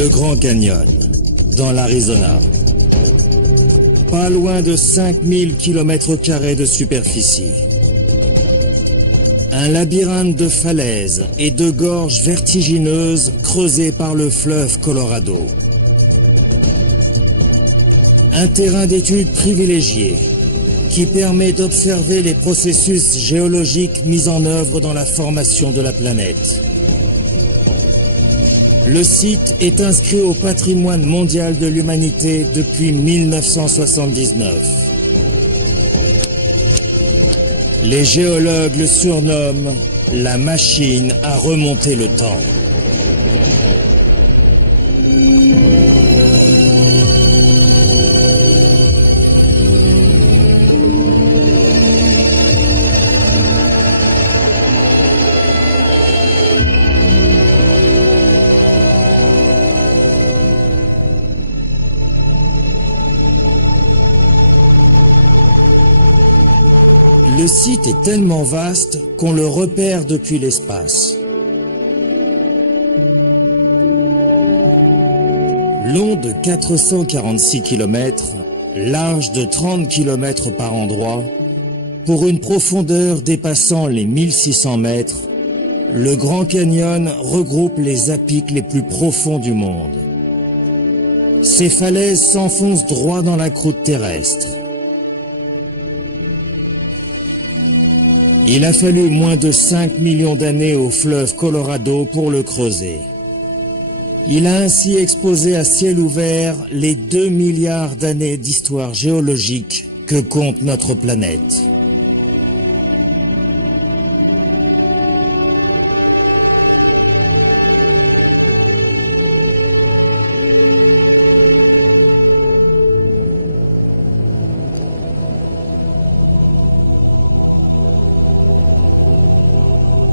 Le Grand Canyon, dans l'Arizona. Pas loin de 5000 km² de superficie. Un labyrinthe de falaises et de gorges vertigineuses creusées par le fleuve Colorado. Un terrain d'étude privilégié qui permet d'observer les processus géologiques mis en œuvre dans la formation de la planète. Le site est inscrit au patrimoine mondial de l'humanité depuis 1979. Les géologues le surnomment la machine à remonter le temps. Le site est tellement vaste qu'on le repère depuis l'espace. Long de 446 km, large de 30 km par endroit, pour une profondeur dépassant les 1600 mètres, le Grand Canyon regroupe les à-pics les plus profonds du monde. Ces falaises s'enfoncent droit dans la croûte terrestre. Il a fallu moins de 5 millions d'années au fleuve Colorado pour le creuser. Il a ainsi exposé à ciel ouvert les 2 milliards d'années d'histoire géologique que compte notre planète.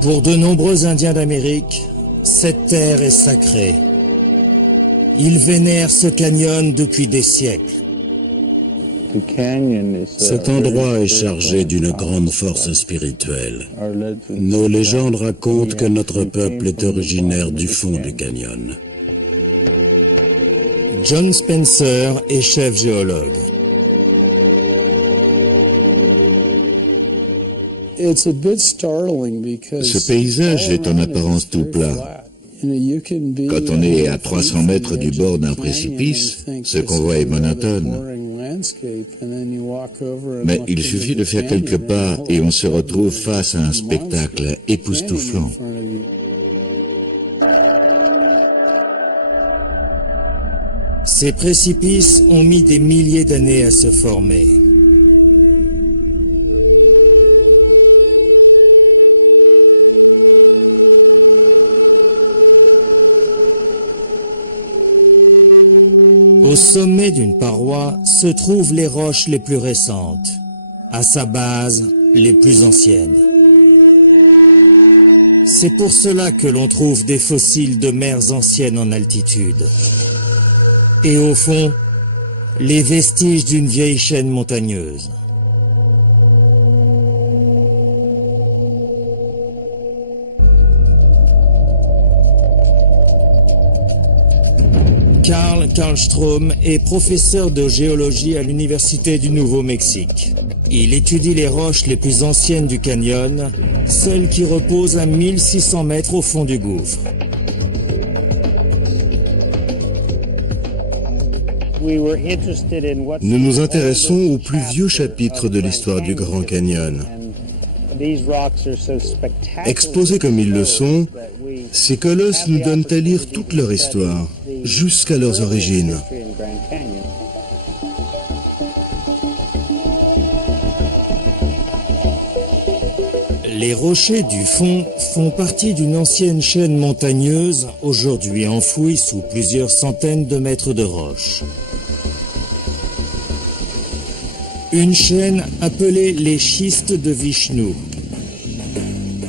Pour de nombreux Indiens d'Amérique, cette terre est sacrée. Ils vénèrent ce canyon depuis des siècles. Cet endroit est chargé d'une grande force spirituelle. Nos légendes racontent que notre peuple est originaire du fond du canyon. John Spencer est chef géologue. Ce paysage est en apparence tout plat. Quand on est à 300 mètres du bord d'un précipice, ce qu'on voit est monotone. Mais il suffit de faire quelques pas et on se retrouve face à un spectacle époustouflant. Ces précipices ont mis des milliers d'années à se former. Au sommet d'une paroi se trouvent les roches les plus récentes, à sa base, les plus anciennes. C'est pour cela que l'on trouve des fossiles de mers anciennes en altitude. Et au fond, les vestiges d'une vieille chaîne montagneuse. Carl Karlstrom est professeur de géologie à l'Université du Nouveau-Mexique. Il étudie les roches les plus anciennes du canyon, celles qui reposent à 1600 mètres au fond du gouffre. Nous nous intéressons au plus vieux chapitre de l'histoire du Grand Canyon. Exposés comme ils le sont, ces colosses nous donnent à lire toute leur histoire, jusqu'à leurs origines. Les rochers du fond font partie d'une ancienne chaîne montagneuse, aujourd'hui enfouie sous plusieurs centaines de mètres de roches. Une chaîne appelée les schistes de Vishnu.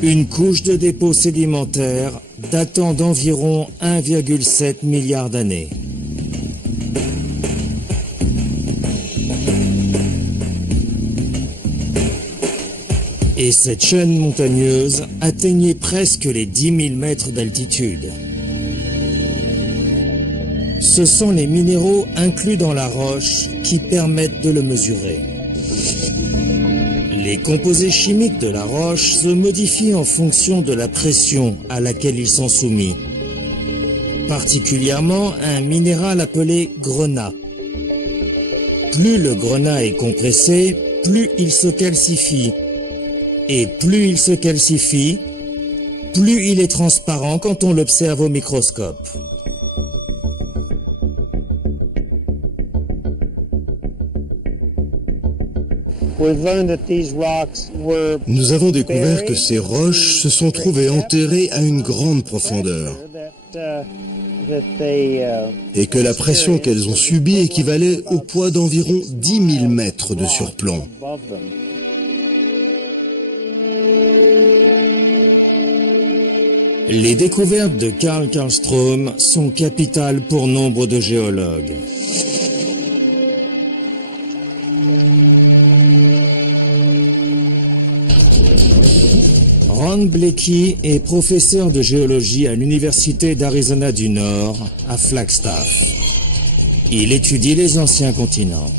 Une couche de dépôts sédimentaires datant d'environ 1,7 milliard d'années. Et cette chaîne montagneuse atteignait presque les 10 000 mètres d'altitude. Ce sont les minéraux inclus dans la roche qui permettent de le mesurer. Les composés chimiques de la roche se modifient en fonction de la pression à laquelle ils sont soumis, particulièrement un minéral appelé grenat. Plus le grenat est compressé, plus il se calcifie. Et plus il se calcifie, plus il est transparent quand on l'observe au microscope. Nous avons découvert que ces roches se sont trouvées enterrées à une grande profondeur et que la pression qu'elles ont subie équivalait au poids d'environ 10 000 mètres de surplomb. Les découvertes de Carl Karlström sont capitales pour nombre de géologues. Ron Blakey est professeur de géologie à l'Université d'Arizona du Nord, à Flagstaff. Il étudie les anciens continents.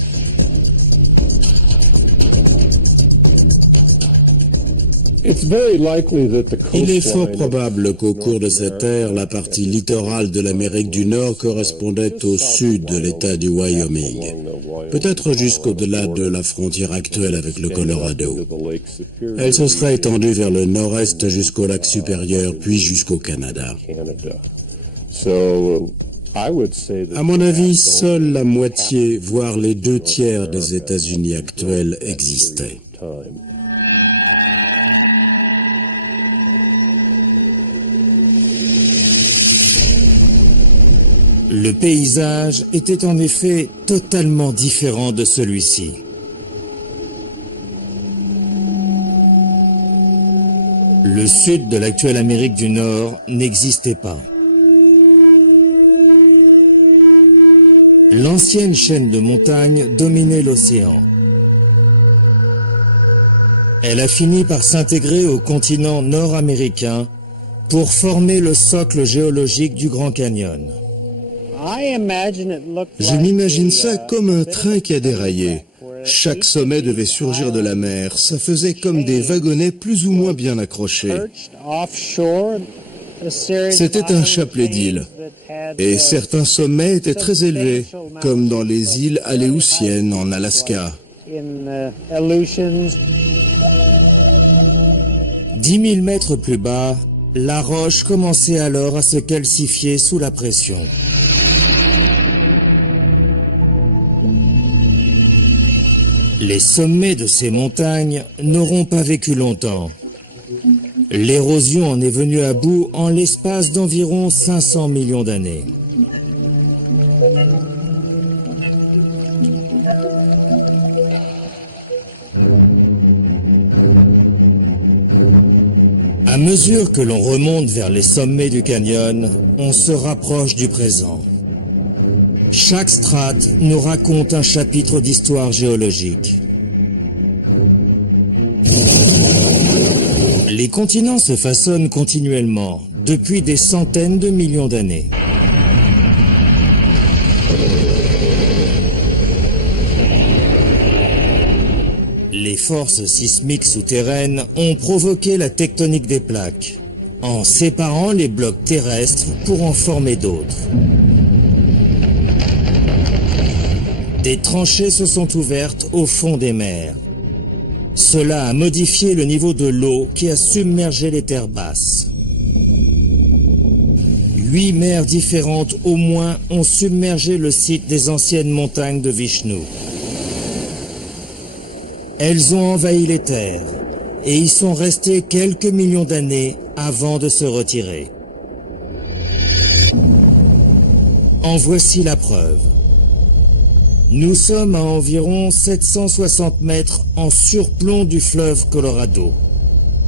Il est fort probable qu'au cours de cette ère, la partie littorale de l'Amérique du Nord correspondait au sud de l'État du Wyoming, peut-être jusqu'au-delà de la frontière actuelle avec le Colorado. Elle se serait étendue vers le nord-est jusqu'au lac supérieur, puis jusqu'au Canada. À mon avis, seule la moitié, voire les 2/3 des États-Unis actuels existaient. Le paysage était en effet totalement différent de celui-ci. Le sud de l'actuelle Amérique du Nord n'existait pas. L'ancienne chaîne de montagnes dominait l'océan. Elle a fini par s'intégrer au continent nord-américain pour former le socle géologique du Grand Canyon. Je m'imagine ça comme un train qui a déraillé. Chaque sommet devait surgir de la mer. Ça faisait comme des wagonnets plus ou moins bien accrochés. C'était un chapelet d'îles. Et certains sommets étaient très élevés, comme dans les îles Aléoutiennes en Alaska. 10 000 mètres plus bas, la roche commençait alors à se calcifier sous la pression. Les sommets de ces montagnes n'auront pas vécu longtemps. L'érosion en est venue à bout en l'espace d'environ 500 millions d'années. À mesure que l'on remonte vers les sommets du canyon, on se rapproche du présent. Chaque strate nous raconte un chapitre d'histoire géologique. Les continents se façonnent continuellement, depuis des centaines de millions d'années. Les forces sismiques souterraines ont provoqué la tectonique des plaques, en séparant les blocs terrestres pour en former d'autres. Des tranchées se sont ouvertes au fond des mers. Cela a modifié le niveau de l'eau qui a submergé les terres basses. 8 mers différentes au moins ont submergé le site des anciennes montagnes de Vishnu. Elles ont envahi les terres et y sont restées quelques millions d'années avant de se retirer. En voici la preuve. Nous sommes à environ 760 mètres en surplomb du fleuve Colorado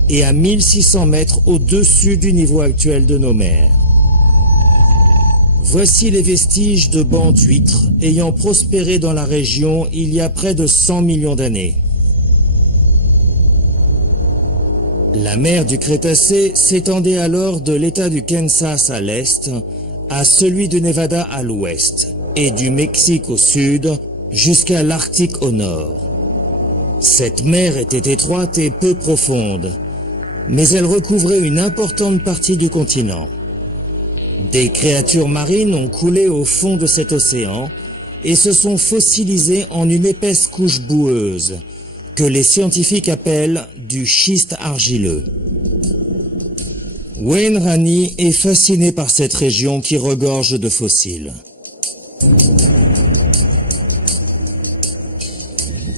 et à 1600 mètres au-dessus du niveau actuel de nos mers. Voici les vestiges de bancs d'huîtres ayant prospéré dans la région il y a près de 100 millions d'années. La mer du Crétacé s'étendait alors de l'État du Kansas à l'est à celui du Nevada à l'ouest et du Mexique au sud jusqu'à l'Arctique au nord. Cette mer était étroite et peu profonde, mais elle recouvrait une importante partie du continent. Des créatures marines ont coulé au fond de cet océan et se sont fossilisées en une épaisse couche boueuse que les scientifiques appellent du schiste argileux. Wayne Rani est fasciné par cette région qui regorge de fossiles.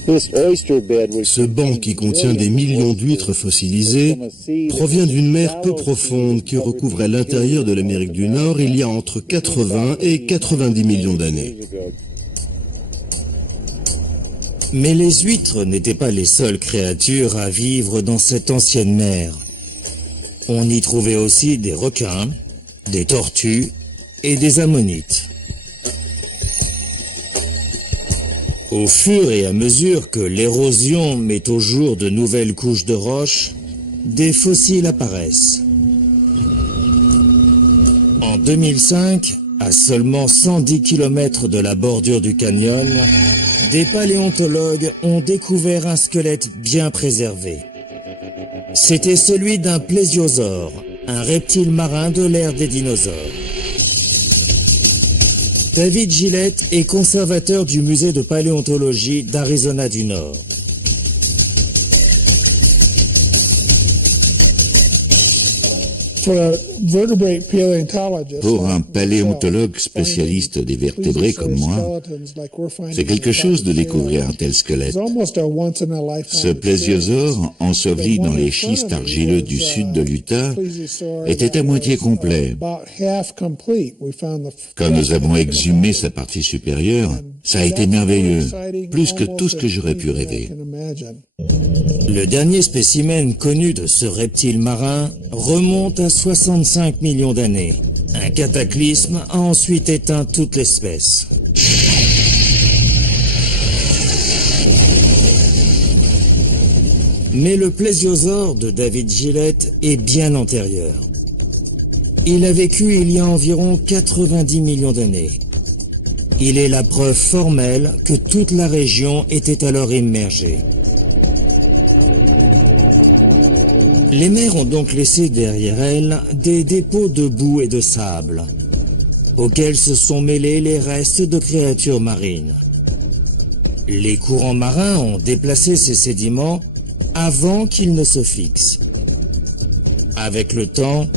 Ce banc qui contient des millions d'huîtres fossilisées provient d'une mer peu profonde qui recouvrait l'intérieur de l'Amérique du Nord il y a entre 80 et 90 millions d'années. Mais les huîtres n'étaient pas les seules créatures à vivre dans cette ancienne mer. On y trouvait aussi des requins, des tortues et des ammonites. Au fur et à mesure que l'érosion met au jour de nouvelles couches de roches, des fossiles apparaissent. En 2005, à seulement 110 km de la bordure du canyon, des paléontologues ont découvert un squelette bien préservé. C'était celui d'un plésiosaure, un reptile marin de l'ère des dinosaures. David Gillett est conservateur du musée de paléontologie d'Arizona du Nord. Pour un paléontologue spécialiste des vertébrés comme moi, c'est quelque chose de découvrir un tel squelette. Ce plésiosaure, enseveli dans les schistes argileux du sud de l'Utah, était à moitié complet. Quand nous avons exhumé sa partie supérieure, ça a été merveilleux, plus que tout ce que j'aurais pu rêver. Le dernier spécimen connu de ce reptile marin remonte à 65 millions d'années. Un cataclysme a ensuite éteint toute l'espèce. Mais le plésiosaure de David Gillett est bien antérieur. Il a vécu il y a environ 90 millions d'années. Il est la preuve formelle que toute la région était alors immergée. Les mers ont donc laissé derrière elles des dépôts de boue et de sable, auxquels se sont mêlés les restes de créatures marines. Les courants marins ont déplacé ces sédiments avant qu'ils ne se fixent. Avec le temps,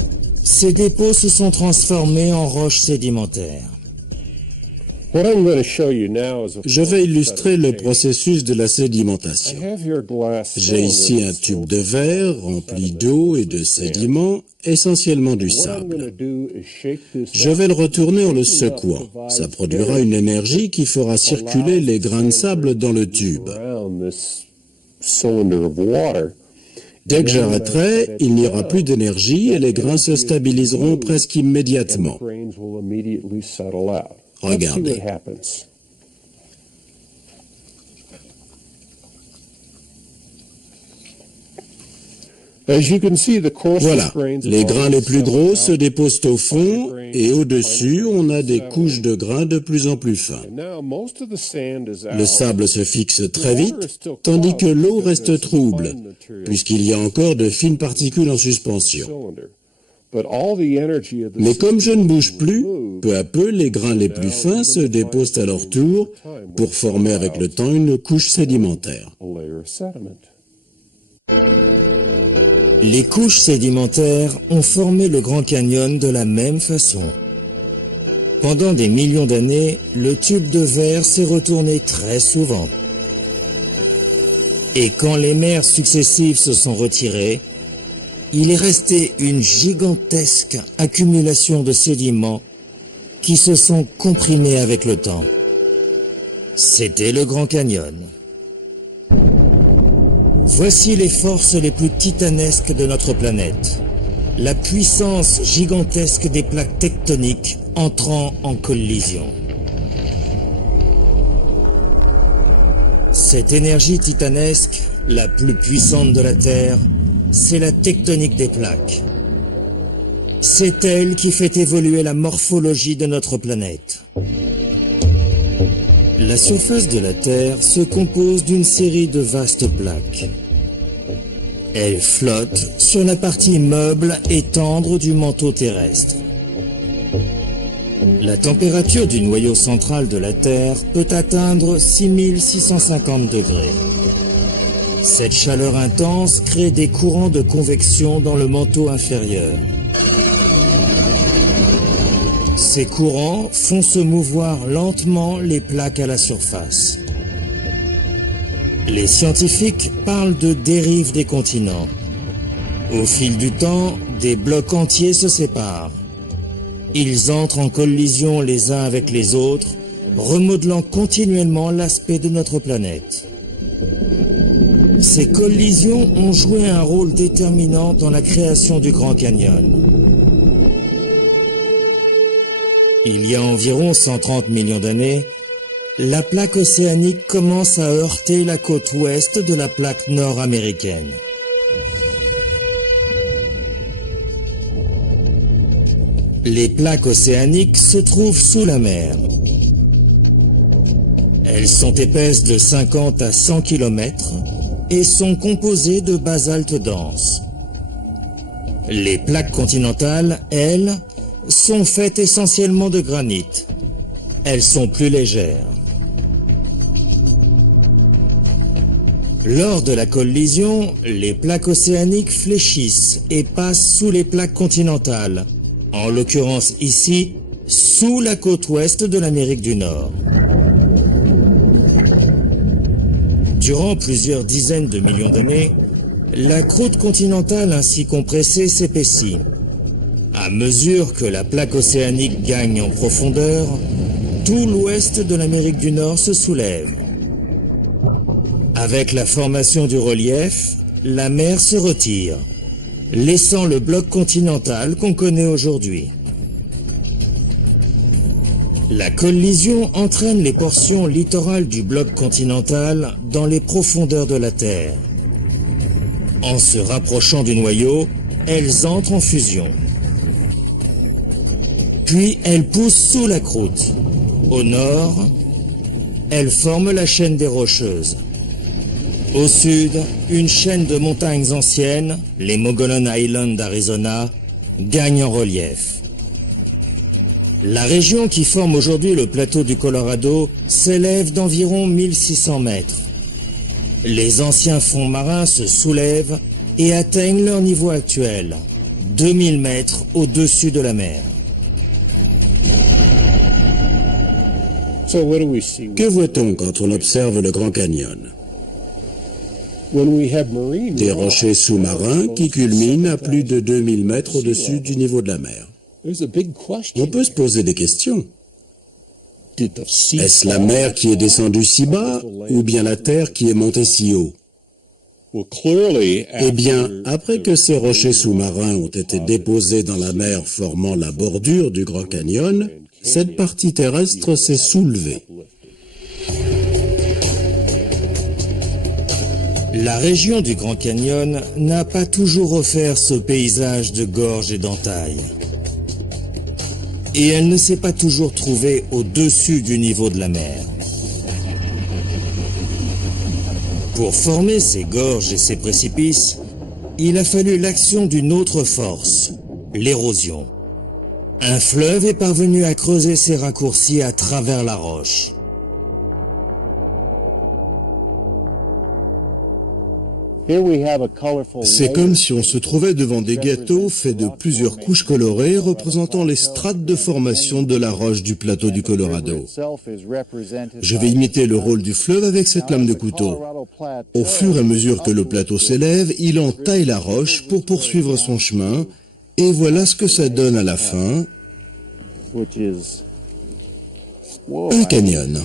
ces dépôts se sont transformés en roches sédimentaires. Je vais illustrer le processus de la sédimentation. J'ai ici un tube de verre rempli d'eau et de sédiments, essentiellement du sable. Je vais le retourner en le secouant. Ça produira une énergie qui fera circuler les grains de sable dans le tube. Dès que j'arrêterai, il n'y aura plus d'énergie et les grains se stabiliseront presque immédiatement. Regardez. Voilà, les grains les plus gros se déposent au fond et au-dessus, on a des couches de grains de plus en plus fins. Le sable se fixe très vite, tandis que l'eau reste trouble, puisqu'il y a encore de fines particules en suspension. Mais comme je ne bouge plus, peu à peu, les grains les plus fins se déposent à leur tour pour former avec le temps une couche sédimentaire. Les couches sédimentaires ont formé le Grand Canyon de la même façon. Pendant des millions d'années, le tube de verre s'est retourné très souvent. Et quand les mers successives se sont retirées, il est resté une gigantesque accumulation de sédiments qui se sont comprimés avec le temps. C'était le Grand Canyon. Voici les forces les plus titanesques de notre planète. La puissance gigantesque des plaques tectoniques entrant en collision. Cette énergie titanesque, la plus puissante de la Terre, c'est la tectonique des plaques. C'est elle qui fait évoluer la morphologie de notre planète. La surface de la Terre se compose d'une série de vastes plaques. Elle flotte sur la partie meuble et tendre du manteau terrestre. La température du noyau central de la Terre peut atteindre 6650 degrés. Cette chaleur intense crée des courants de convection dans le manteau inférieur. Ces courants font se mouvoir lentement les plaques à la surface. Les scientifiques parlent de dérive des continents. Au fil du temps, des blocs entiers se séparent. Ils entrent en collision les uns avec les autres, remodelant continuellement l'aspect de notre planète. Ces collisions ont joué un rôle déterminant dans la création du Grand Canyon. Il y a environ 130 millions d'années, la plaque océanique commence à heurter la côte ouest de la plaque nord-américaine. Les plaques océaniques se trouvent sous la mer. Elles sont épaisses de 50 à 100 km et sont composées de basalte dense. Les plaques continentales, elles, sont faites essentiellement de granit. Elles sont plus légères. Lors de la collision, les plaques océaniques fléchissent et passent sous les plaques continentales, en l'occurrence ici, sous la côte ouest de l'Amérique du Nord. Durant plusieurs dizaines de millions d'années, la croûte continentale ainsi compressée s'épaissit. À mesure que la plaque océanique gagne en profondeur, tout l'ouest de l'Amérique du Nord se soulève. Avec la formation du relief, la mer se retire, laissant le bloc continental qu'on connaît aujourd'hui. La collision entraîne les portions littorales du bloc continental dans les profondeurs de la Terre. En se rapprochant du noyau, elles entrent en fusion. Puis elles poussent sous la croûte. Au nord, elles forment la chaîne des Rocheuses. Au sud, une chaîne de montagnes anciennes, les Mogollon Islands d'Arizona, gagne en relief. La région qui forme aujourd'hui le plateau du Colorado s'élève d'environ 1600 mètres. Les anciens fonds marins se soulèvent et atteignent leur niveau actuel, 2000 mètres au-dessus de la mer. Que voit-on quand on observe le Grand Canyon? Des rochers sous-marins qui culminent à plus de 2000 mètres au-dessus du niveau de la mer. On peut se poser des questions. Est-ce la mer qui est descendue si bas ou bien la terre qui est montée si haut? Eh bien, après que ces rochers sous-marins ont été déposés dans la mer formant la bordure du Grand Canyon, cette partie terrestre s'est soulevée. La région du Grand Canyon n'a pas toujours offert ce paysage de gorges et d'entailles. Et elle ne s'est pas toujours trouvée au-dessus du niveau de la mer. Pour former ces gorges et ces précipices, il a fallu l'action d'une autre force, l'érosion. Un fleuve est parvenu à creuser ces raccourcis à travers la roche. C'est comme si on se trouvait devant des gâteaux faits de plusieurs couches colorées représentant les strates de formation de la roche du plateau du Colorado. Je vais imiter le rôle du fleuve avec cette lame de couteau. Au fur et à mesure que le plateau s'élève, il entaille la roche pour poursuivre son chemin, et voilà ce que ça donne à la fin. Un canyon.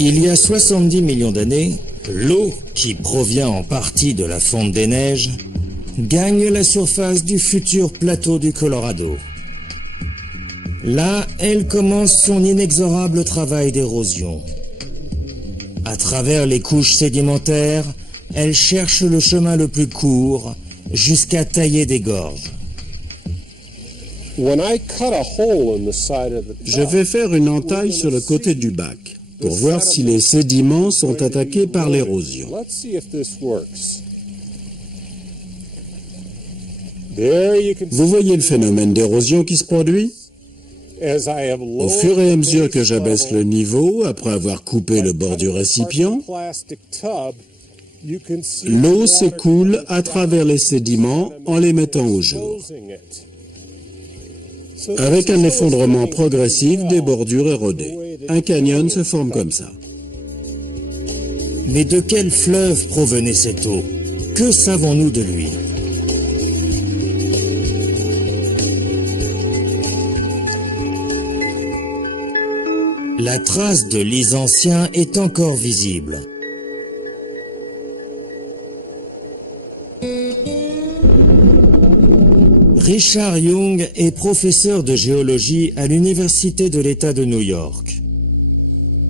Il y a 70 millions d'années, l'eau, qui provient en partie de la fonte des neiges, gagne la surface du futur plateau du Colorado. Là, elle commence son inexorable travail d'érosion. À travers les couches sédimentaires, elle cherche le chemin le plus court jusqu'à tailler des gorges. Je vais faire une entaille sur le côté du bac pour voir si les sédiments sont attaqués par l'érosion. Vous voyez le phénomène d'érosion qui se produit? Au fur et à mesure que j'abaisse le niveau, après avoir coupé le bord du récipient, l'eau s'écoule à travers les sédiments en les mettant au jour, avec un effondrement progressif des bordures érodées. Un canyon se forme comme ça. Mais de quel fleuve provenait cette eau? Que savons-nous de lui? La trace de lys anciens est encore visible. Richard Young est professeur de géologie à l'Université de l'État de New York.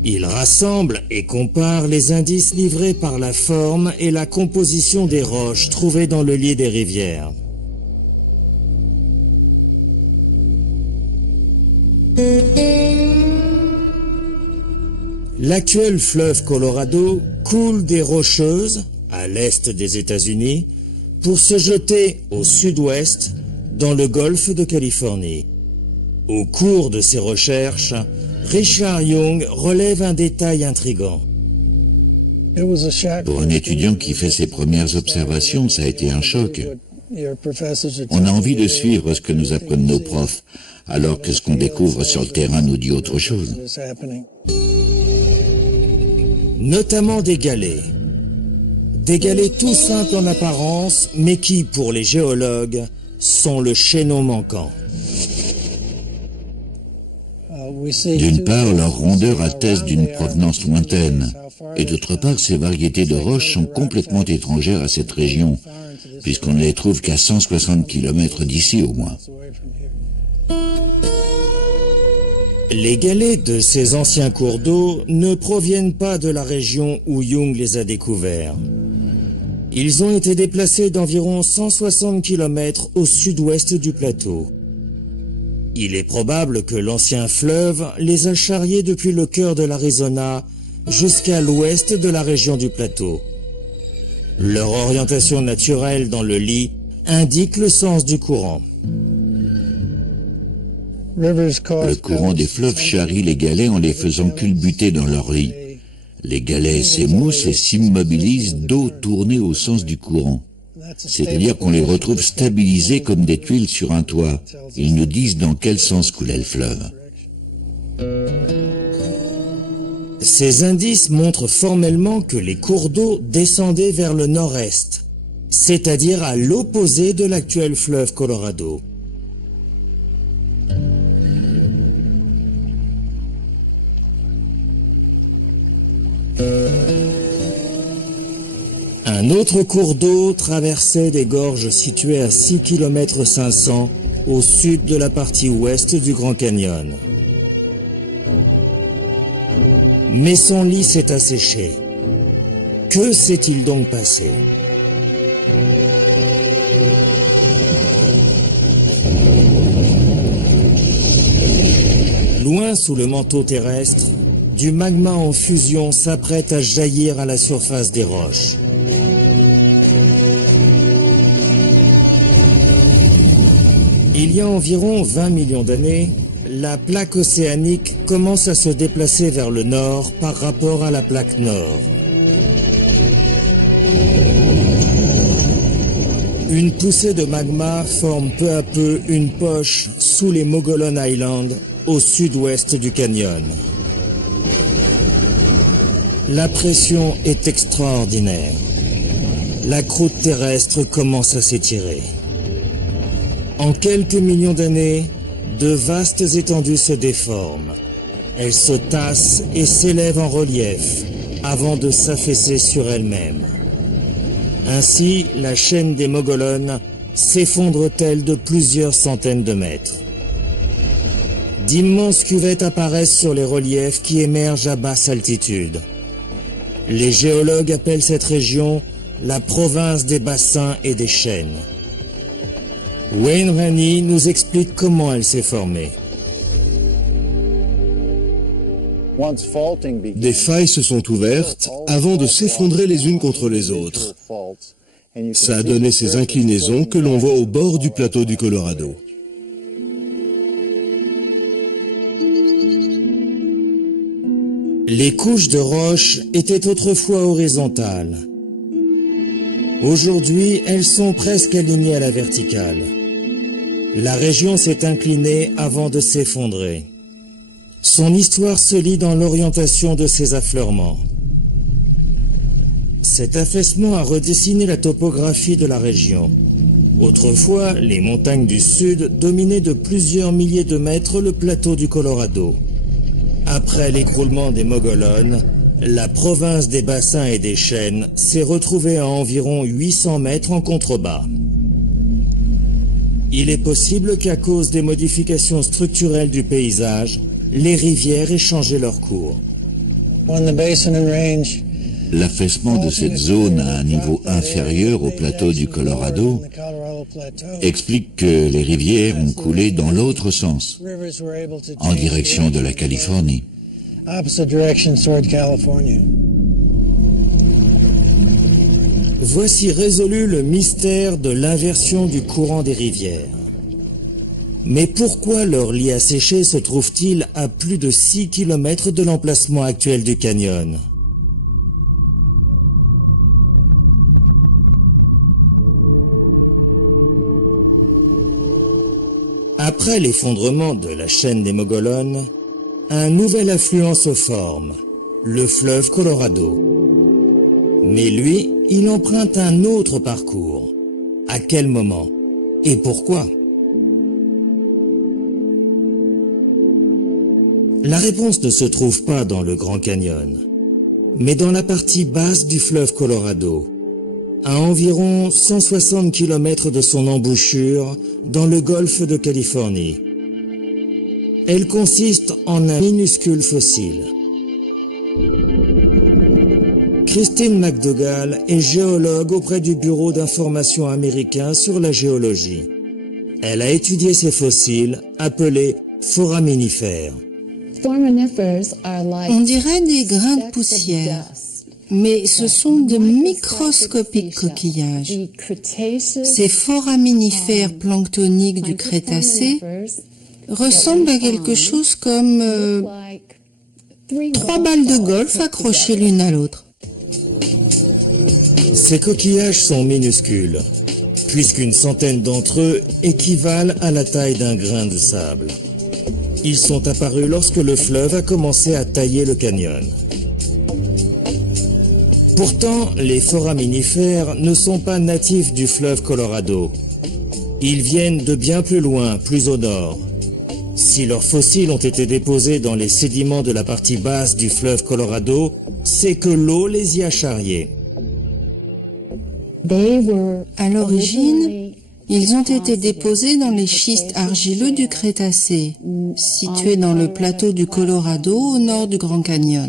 Il rassemble et compare les indices livrés par la forme et la composition des roches trouvées dans le lit des rivières. L'actuel fleuve Colorado coule des Rocheuses, à l'est des États-Unis, pour se jeter au sud-ouest dans le golfe de Californie. Au cours de ses recherches, Richard Young relève un détail intrigant. Pour un étudiant qui fait ses premières observations, ça a été un choc. On a envie de suivre ce que nous apprennent nos profs, alors que ce qu'on découvre sur le terrain nous dit autre chose. Notamment des galets. Des galets tout simples en apparence, mais qui, pour les géologues, sont le chaînon manquant. D'une part, leur rondeur atteste d'une provenance lointaine, et d'autre part, ces variétés de roches sont complètement étrangères à cette région, puisqu'on ne les trouve qu'à 160 km d'ici au moins. Les galets de ces anciens cours d'eau ne proviennent pas de la région où Young les a découverts. Ils ont été déplacés d'environ 160 km au sud-ouest du plateau. Il est probable que l'ancien fleuve les a charriés depuis le cœur de l'Arizona jusqu'à l'ouest de la région du plateau. Leur orientation naturelle dans le lit indique le sens du courant. Le courant des fleuves charrie les galets en les faisant culbuter dans leur lit. Les galets s'émoussent et s'immobilisent dos tourné au sens du courant. C'est-à-dire qu'on les retrouve stabilisés comme des tuiles sur un toit. Ils nous disent dans quel sens coulait le fleuve. Ces indices montrent formellement que les cours d'eau descendaient vers le nord-est, c'est-à-dire à l'opposé de l'actuel fleuve Colorado. Un autre cours d'eau traversait des gorges situées à 6 km 500 au sud de la partie ouest du Grand Canyon. Mais son lit s'est asséché. Que s'est-il donc passé? Loin sous le manteau terrestre, du magma en fusion s'apprête à jaillir à la surface des roches. Il y a environ 20 millions d'années, la plaque océanique commence à se déplacer vers le nord par rapport à la plaque nord. Une poussée de magma forme peu à peu une poche sous les Mogollon Islands, au sud-ouest du canyon. La pression est extraordinaire. La croûte terrestre commence à s'étirer. En quelques millions d'années, de vastes étendues se déforment. Elles se tassent et s'élèvent en relief, avant de s'affaisser sur elles-mêmes. Ainsi, la chaîne des Mogollon s'effondre-t-elle de plusieurs centaines de mètres. D'immenses cuvettes apparaissent sur les reliefs qui émergent à basse altitude. Les géologues appellent cette région la province des bassins et des chênes. Wayne Rainey nous explique comment elle s'est formée. Des failles se sont ouvertes avant de s'effondrer les unes contre les autres. Ça a donné ces inclinaisons que l'on voit au bord du plateau du Colorado. Les couches de roches étaient autrefois horizontales. Aujourd'hui, elles sont presque alignées à la verticale. La région s'est inclinée avant de s'effondrer. Son histoire se lit dans l'orientation de ses affleurements. Cet affaissement a redessiné la topographie de la région. Autrefois, les montagnes du sud dominaient de plusieurs milliers de mètres le plateau du Colorado. Après l'écroulement des Mogollons, la province des bassins et des chênes s'est retrouvée à environ 800 mètres en contrebas. Il est possible qu'à cause des modifications structurelles du paysage, les rivières aient changé leur cours. L'affaissement de cette zone à un niveau inférieur au plateau du Colorado explique que les rivières ont coulé dans l'autre sens, en direction de la Californie. Voici résolu le mystère de l'inversion du courant des rivières. Mais pourquoi leur lit asséché se trouve-t-il à plus de 6 km de l'emplacement actuel du canyon ? Après l'effondrement de la chaîne des Mogollons, un nouvel affluent se forme, le fleuve Colorado. Mais lui, il emprunte un autre parcours. À quel moment? Et pourquoi? La réponse ne se trouve pas dans le Grand Canyon, mais dans la partie basse du fleuve Colorado, à environ 160 km de son embouchure dans le golfe de Californie. Elle consiste en un minuscule fossile. Christine McDougall est géologue auprès du Bureau d'information américain sur la géologie. Elle a étudié ces fossiles appelés foraminifères. On dirait des grains de poussière, mais ce sont de microscopiques coquillages. Ces foraminifères planctoniques du Crétacé ressemblent à quelque chose comme 3 balles de golf accrochées l'une à l'autre. Ces coquillages sont minuscules, puisqu'une centaine d'entre eux équivalent à la taille d'un grain de sable. Ils sont apparus lorsque le fleuve a commencé à tailler le canyon. Pourtant, les foraminifères ne sont pas natifs du fleuve Colorado. Ils viennent de bien plus loin, plus au nord. Si leurs fossiles ont été déposés dans les sédiments de la partie basse du fleuve Colorado, c'est que l'eau les y a charriés. À l'origine, ils ont été déposés dans les schistes argileux du Crétacé, situés dans le plateau du Colorado au nord du Grand Canyon.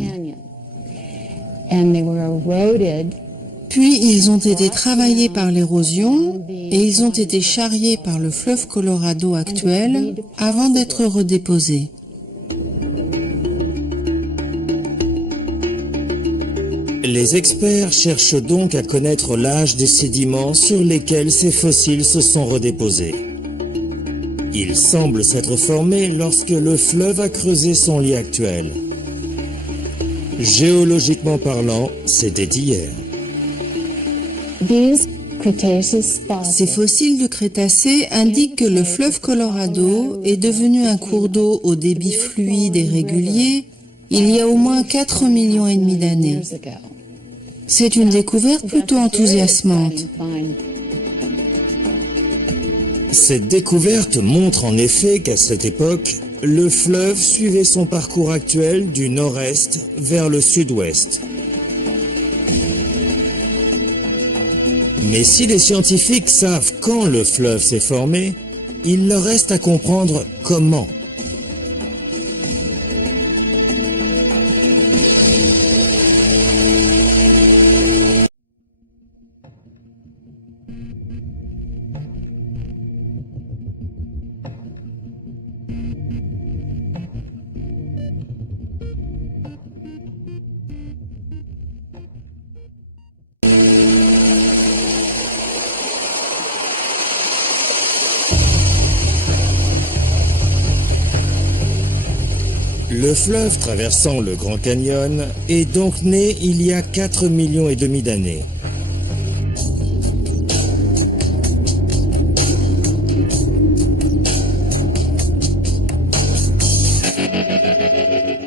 Puis ils ont été travaillés par l'érosion et ils ont été charriés par le fleuve Colorado actuel avant d'être redéposés. Les experts cherchent donc à connaître l'âge des sédiments sur lesquels ces fossiles se sont redéposés. Ils semblent s'être formés lorsque le fleuve a creusé son lit actuel. Géologiquement parlant, c'était hier. Ces fossiles du Crétacé indiquent que le fleuve Colorado est devenu un cours d'eau au débit fluide et régulier il y a au moins 4,5 millions d'années. C'est une découverte plutôt enthousiasmante. Cette découverte montre en effet qu'à cette époque, le fleuve suivait son parcours actuel du nord-est vers le sud-ouest. Mais si les scientifiques savent quand le fleuve s'est formé, il leur reste à comprendre comment. Le fleuve traversant le Grand Canyon est donc né il y a 4,5 millions d'années.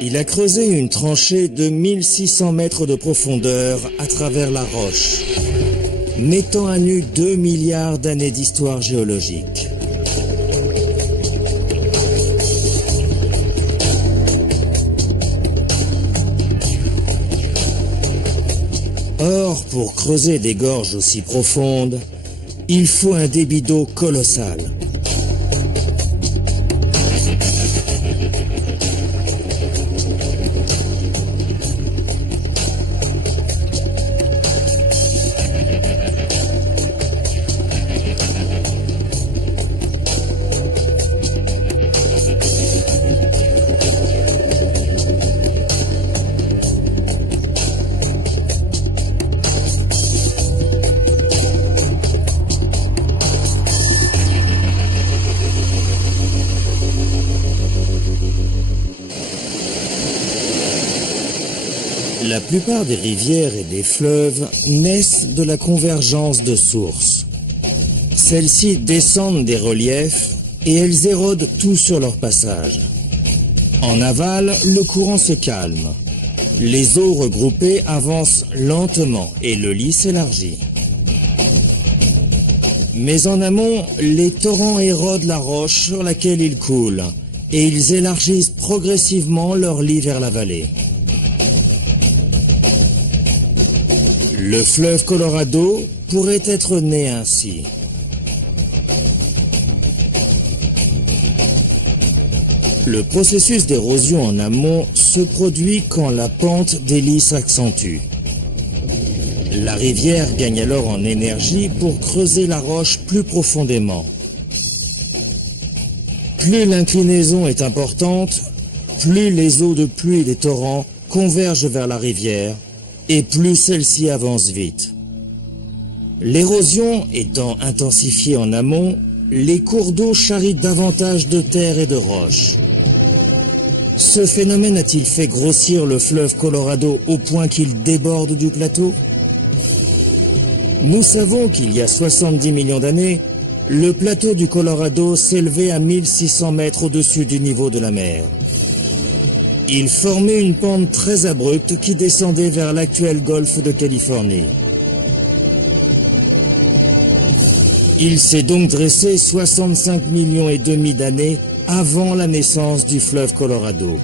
Il a creusé une tranchée de 1600 mètres de profondeur à travers la roche, mettant à nu 2 milliards d'années d'histoire géologique. Or, pour creuser des gorges aussi profondes, il faut un débit d'eau colossal. La plupart des rivières et des fleuves naissent de la convergence de sources. Celles-ci descendent des reliefs et elles érodent tout sur leur passage. En aval, le courant se calme. Les eaux regroupées avancent lentement et le lit s'élargit. Mais en amont, les torrents érodent la roche sur laquelle ils coulent et ils élargissent progressivement leur lit vers la vallée. Le fleuve Colorado pourrait être né ainsi. Le processus d'érosion en amont se produit quand la pente des lits s'accentue. La rivière gagne alors en énergie pour creuser la roche plus profondément. Plus l'inclinaison est importante, plus les eaux de pluie des torrents convergent vers la rivière, et plus celle-ci avance vite. L'érosion étant intensifiée en amont, les cours d'eau charrient davantage de terre et de roches. Ce phénomène a-t-il fait grossir le fleuve Colorado au point qu'il déborde du plateau? Nous savons qu'il y a 70 millions d'années, le plateau du Colorado s'élevait à 1600 mètres au-dessus du niveau de la mer. Il formait une pente très abrupte qui descendait vers l'actuel golfe de Californie. Il s'est donc dressé 65 millions et demi d'années avant la naissance du fleuve Colorado.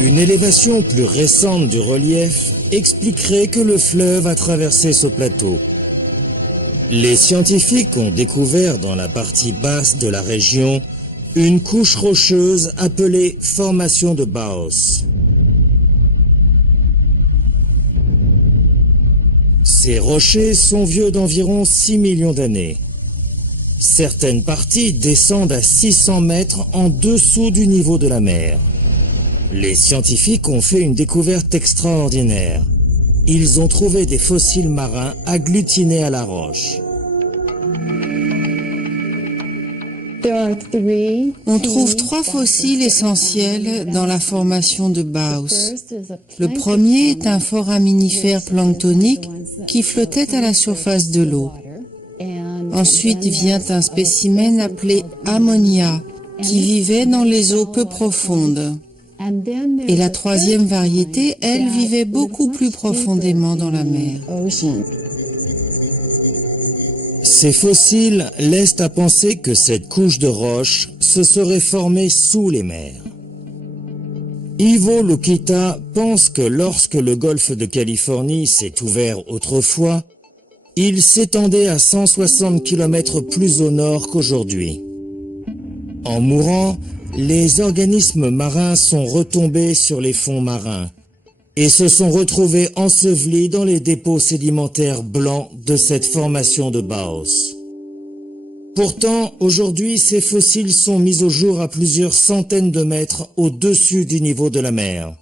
Une élévation plus récente du relief expliquerait que le fleuve a traversé ce plateau. Les scientifiques ont découvert dans la partie basse de la région une couche rocheuse appelée formation de Baos. Ces rochers sont vieux d'environ 6 millions d'années. Certaines parties descendent à 600 mètres en dessous du niveau de la mer. Les scientifiques ont fait une découverte extraordinaire. Ils ont trouvé des fossiles marins agglutinés à la roche. On trouve 3 fossiles essentiels dans la formation de Baos. Le premier est un foraminifère planctonique qui flottait à la surface de l'eau. Ensuite vient un spécimen appelé Ammonia qui vivait dans les eaux peu profondes. Et la troisième variété, elle, vivait beaucoup plus profondément dans la mer. Ces fossiles laissent à penser que cette couche de roche se serait formée sous les mers. Ivo Lukita pense que lorsque le golfe de Californie s'est ouvert autrefois, il s'étendait à 160 km plus au nord qu'aujourd'hui. En mourant, les organismes marins sont retombés sur les fonds marins et se sont retrouvés ensevelis dans les dépôts sédimentaires blancs de cette formation de Baos. Pourtant, aujourd'hui, ces fossiles sont mis au jour à plusieurs centaines de mètres au-dessus du niveau de la mer.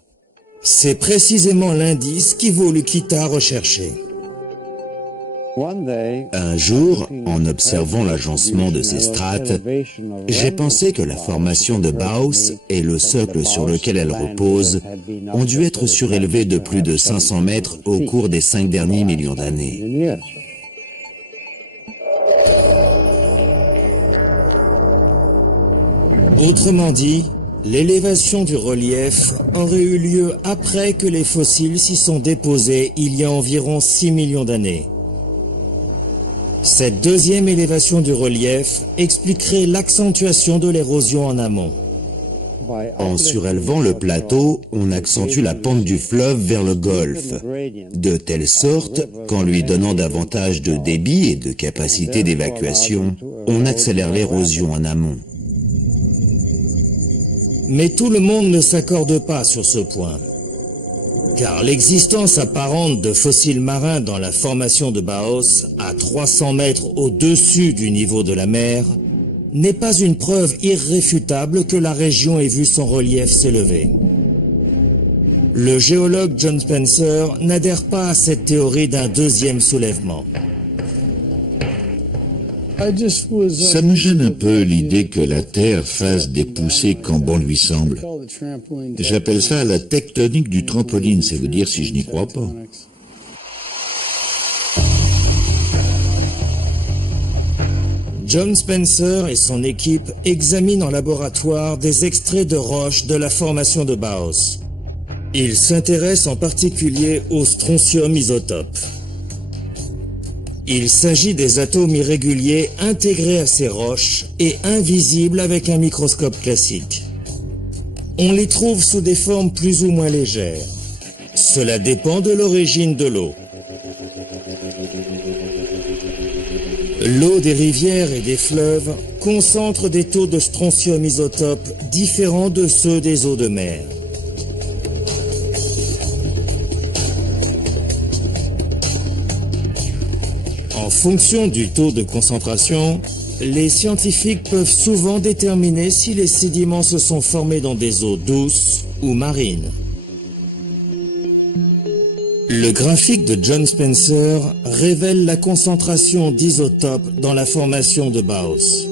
C'est précisément l'indice qu'Ivo Lukita recherchait. Un jour, en observant l'agencement de ces strates, j'ai pensé que la formation de Baos et le socle sur lequel elle repose ont dû être surélevés de plus de 500 mètres au cours des 5 derniers millions d'années. Autrement dit, l'élévation du relief aurait eu lieu après que les fossiles s'y sont déposés il y a environ 6 millions d'années. Cette deuxième élévation du relief expliquerait l'accentuation de l'érosion en amont. En surélevant le plateau, on accentue la pente du fleuve vers le golfe, de telle sorte qu'en lui donnant davantage de débit et de capacité d'évacuation, on accélère l'érosion en amont. Mais tout le monde ne s'accorde pas sur ce point, car l'existence apparente de fossiles marins dans la formation de Baos, à 300 mètres au-dessus du niveau de la mer, n'est pas une preuve irréfutable que la région ait vu son relief s'élever. Le géologue John Spencer n'adhère pas à cette théorie d'un deuxième soulèvement. Ça me gêne un peu l'idée que la Terre fasse des poussées quand bon lui semble. J'appelle ça la tectonique du trampoline, c'est vous dire si je n'y crois pas. John Spencer et son équipe examinent en laboratoire des extraits de roches de la formation de Baos. Ils s'intéressent en particulier au strontium isotope. Il s'agit des atomes irréguliers intégrés à ces roches et invisibles avec un microscope classique. On les trouve sous des formes plus ou moins légères. Cela dépend de l'origine de l'eau. L'eau des rivières et des fleuves concentre des taux de strontium isotope différents de ceux des eaux de mer. En fonction du taux de concentration, les scientifiques peuvent souvent déterminer si les sédiments se sont formés dans des eaux douces ou marines. Le graphique de John Spencer révèle la concentration d'isotopes dans la formation de Baos.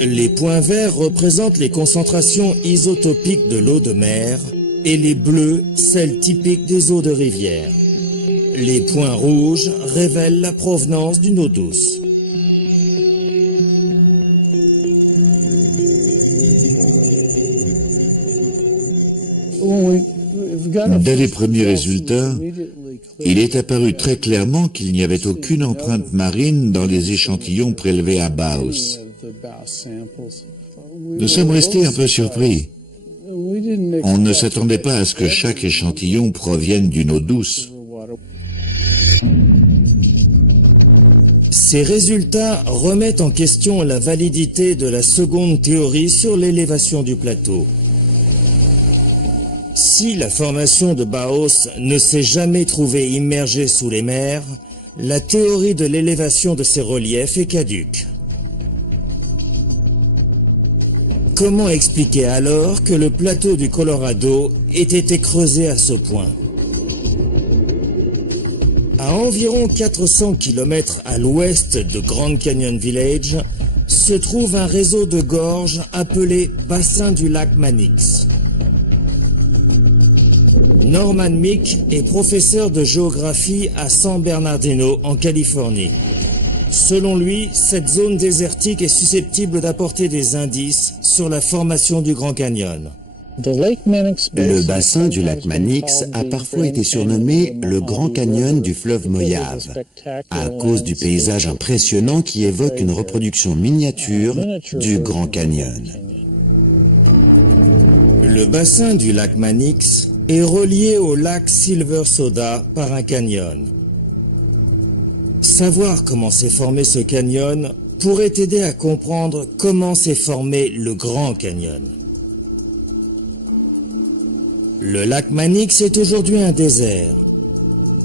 Les points verts représentent les concentrations isotopiques de l'eau de mer et les bleus celles typiques des eaux de rivière. Les points rouges révèlent la provenance d'une eau douce. Dès les premiers résultats, il est apparu très clairement qu'il n'y avait aucune empreinte marine dans les échantillons prélevés à Baos. Nous sommes restés un peu surpris. On ne s'attendait pas à ce que chaque échantillon provienne d'une eau douce. Ces résultats remettent en question la validité de la seconde théorie sur l'élévation du plateau. Si la formation de Baos ne s'est jamais trouvée immergée sous les mers, la théorie de l'élévation de ces reliefs est caduque. Comment expliquer alors que le plateau du Colorado ait été creusé à ce point? À environ 400 km à l'ouest de Grand Canyon Village se trouve un réseau de gorges appelé bassin du lac Mannix. Norman Mick est professeur de géographie à San Bernardino en Californie. Selon lui, cette zone désertique est susceptible d'apporter des indices sur la formation du Grand Canyon. Le bassin du lac Mannix a parfois été surnommé le Grand Canyon du fleuve Mojave, à cause du paysage impressionnant qui évoque une reproduction miniature du Grand Canyon. Le bassin du lac Mannix est relié au lac Silver Soda par un canyon. Savoir comment s'est formé ce canyon pourrait aider à comprendre comment s'est formé le Grand Canyon. Le lac Mannix est aujourd'hui un désert.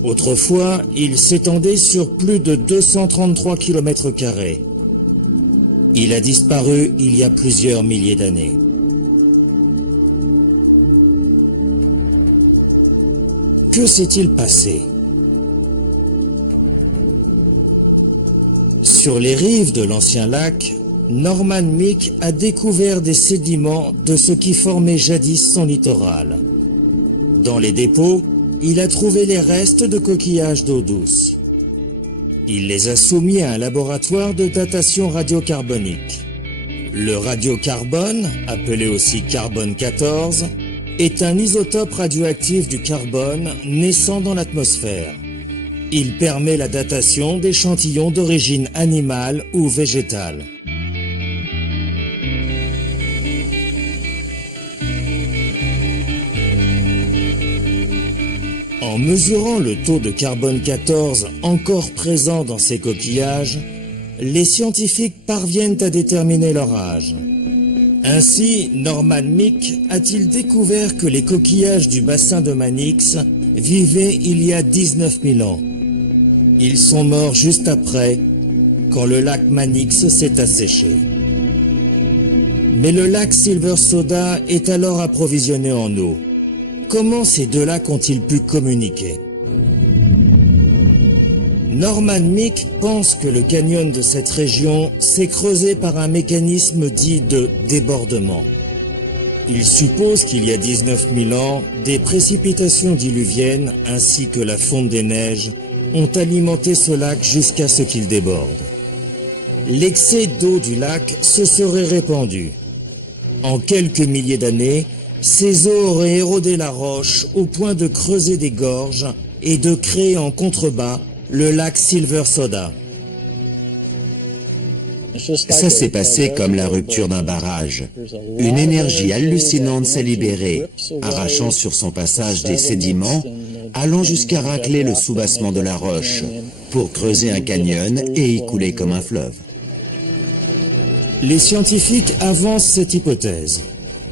Autrefois, il s'étendait sur plus de 233 km². Il a disparu il y a plusieurs milliers d'années. Que s'est-il passé? Sur les rives de l'ancien lac, Norman Meek a découvert des sédiments de ce qui formait jadis son littoral. Dans les dépôts, il a trouvé les restes de coquillages d'eau douce. Il les a soumis à un laboratoire de datation radiocarbonique. Le radiocarbone, appelé aussi carbone 14, est un isotope radioactif du carbone naissant dans l'atmosphère. Il permet la datation d'échantillons d'origine animale ou végétale. En mesurant le taux de carbone 14 encore présent dans ces coquillages, les scientifiques parviennent à déterminer leur âge. Ainsi, Norman Meek a-t-il découvert que les coquillages du bassin de Mannix vivaient il y a 19 000 ans. Ils sont morts juste après, quand le lac Mannix s'est asséché. Mais le lac Silver Soda est alors approvisionné en eau. Comment ces deux lacs ont-ils pu communiquer? Norman Meek pense que le canyon de cette région s'est creusé par un mécanisme dit de débordement. Il suppose qu'il y a 19 000 ans, des précipitations diluviennes ainsi que la fonte des neiges ont alimenté ce lac jusqu'à ce qu'il déborde. L'excès d'eau du lac se serait répandu. En quelques milliers d'années, ces eaux auraient érodé la roche au point de creuser des gorges et de créer en contrebas le lac Silver Soda. Ça s'est passé comme la rupture d'un barrage. Une énergie hallucinante s'est libérée, arrachant sur son passage des sédiments, allant jusqu'à racler le soubassement de la roche, pour creuser un canyon et y couler comme un fleuve. Les scientifiques avancent cette hypothèse.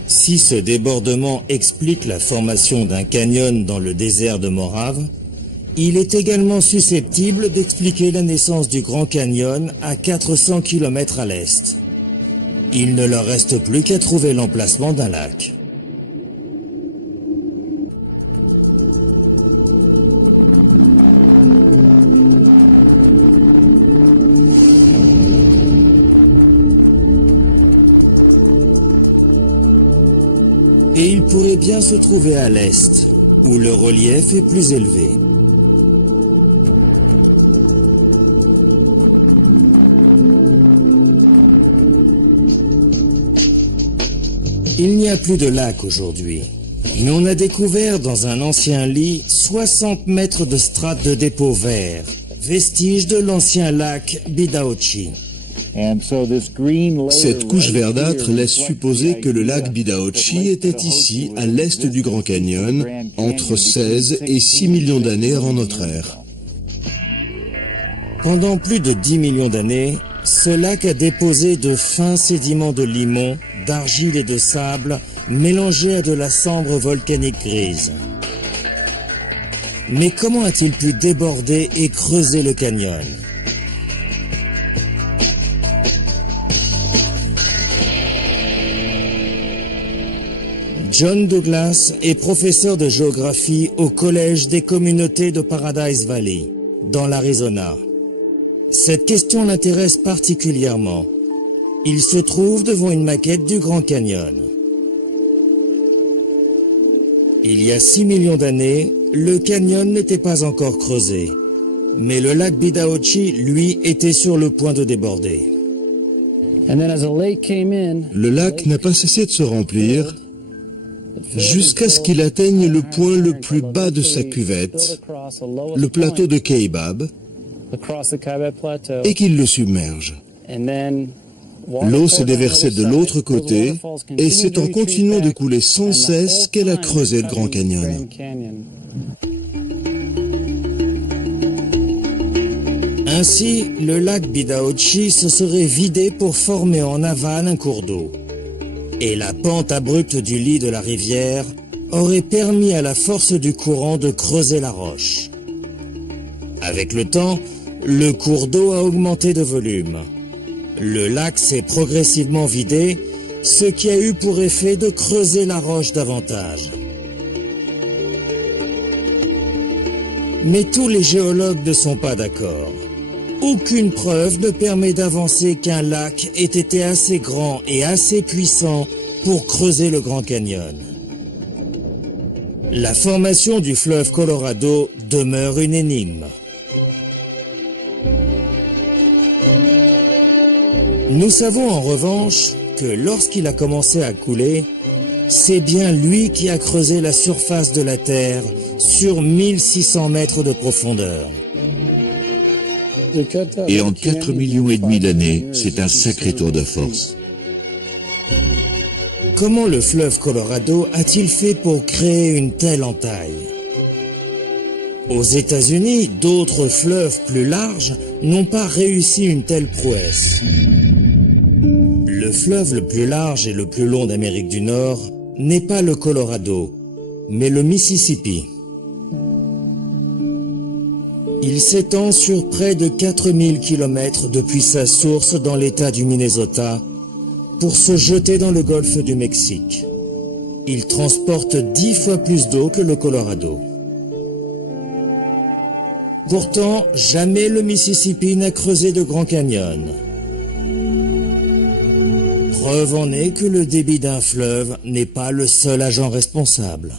Si ce débordement explique la formation d'un canyon dans le désert de Morave, il est également susceptible d'expliquer la naissance du Grand Canyon à 400 km à l'est. Il ne leur reste plus qu'à trouver l'emplacement d'un lac. Et il pourrait bien se trouver à l'est, où le relief est plus élevé. Il n'y a plus de lac aujourd'hui, mais on a découvert dans un ancien lit 60 mètres de strates de dépôt vert, vestige de l'ancien lac Bidauchi. Cette couche verdâtre laisse supposer que le lac Bidauchi était ici, à l'est du Grand Canyon, entre 16 et 6 millions d'années avant notre ère. Pendant plus de 10 millions d'années, ce lac a déposé de fins sédiments de limon, d'argile et de sable mélangés à de la cendre volcanique grise. Mais comment a-t-il pu déborder et creuser le canyon? John Douglas est professeur de géographie au Collège des communautés de Paradise Valley, dans l'Arizona. Cette question l'intéresse particulièrement. Il se trouve devant une maquette du Grand Canyon. Il y a 6 millions d'années, le canyon n'était pas encore creusé, mais le lac Bidauchi, lui, était sur le point de déborder. Le lac n'a pas cessé de se remplir jusqu'à ce qu'il atteigne le point le plus bas de sa cuvette, le plateau de Kaibab, et qu'il le submerge. L'eau s'est déversée de l'autre côté, et c'est en continuant de couler sans cesse qu'elle a creusé le Grand Canyon. Ainsi, le lac Bidauchi se serait vidé pour former en aval un cours d'eau. Et la pente abrupte du lit de la rivière aurait permis à la force du courant de creuser la roche. Avec le temps, le cours d'eau a augmenté de volume. Le lac s'est progressivement vidé, ce qui a eu pour effet de creuser la roche davantage. Mais tous les géologues ne sont pas d'accord. aucune preuve ne permet d'avancer qu'un lac ait été assez grand et assez puissant pour creuser le Grand Canyon. La formation du fleuve Colorado demeure une énigme. Nous savons en revanche que lorsqu'il a commencé à couler, c'est bien lui qui a creusé la surface de la Terre sur 1600 mètres de profondeur. Et en 4,5 millions d'années, c'est un sacré tour de force. Comment le fleuve Colorado a-t-il fait pour créer une telle entaille? Aux États-Unis, d'autres fleuves plus larges n'ont pas réussi une telle prouesse. Le fleuve le plus large et le plus long d'Amérique du Nord n'est pas le Colorado, mais le Mississippi. Il s'étend sur près de 4000 km depuis sa source dans l'État du Minnesota pour se jeter dans le golfe du Mexique. Il transporte 10 fois plus d'eau que le Colorado. Pourtant, jamais le Mississippi n'a creusé de Grand Canyon. Preuve en est que le débit d'un fleuve n'est pas le seul agent responsable.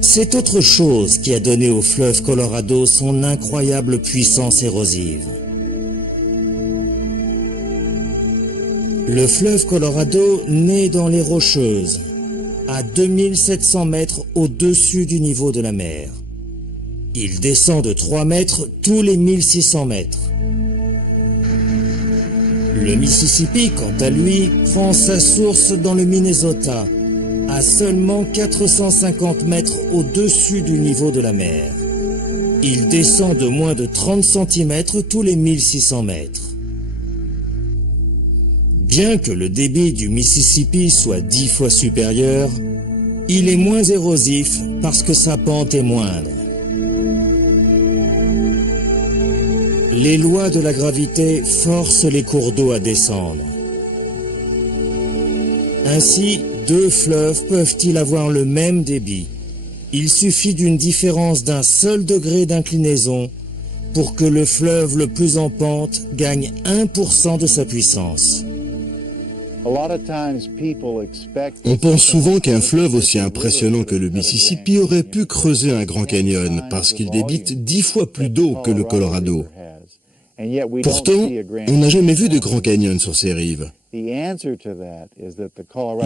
C'est autre chose qui a donné au fleuve Colorado son incroyable puissance érosive. Le fleuve Colorado naît dans les Rocheuses, à 2700 mètres au-dessus du niveau de la mer. Il descend de 3 mètres tous les 1600 mètres. Le Mississippi, quant à lui, prend sa source dans le Minnesota, à seulement 450 mètres au-dessus du niveau de la mer. Il descend de moins de 30 cm tous les 1600 mètres. Bien que le débit du Mississippi soit 10 fois supérieur, il est moins érosif parce que sa pente est moindre. Les lois de la gravité forcent les cours d'eau à descendre. Ainsi, deux fleuves peuvent-ils avoir le même débit? Il suffit d'une différence d'un seul degré d'inclinaison pour que le fleuve le plus en pente gagne 1% de sa puissance. On pense souvent qu'un fleuve aussi impressionnant que le Mississippi aurait pu creuser un Grand Canyon parce qu'il débite 10 fois plus d'eau que le Colorado. Pourtant, on n'a jamais vu de Grand Canyon sur ses rives.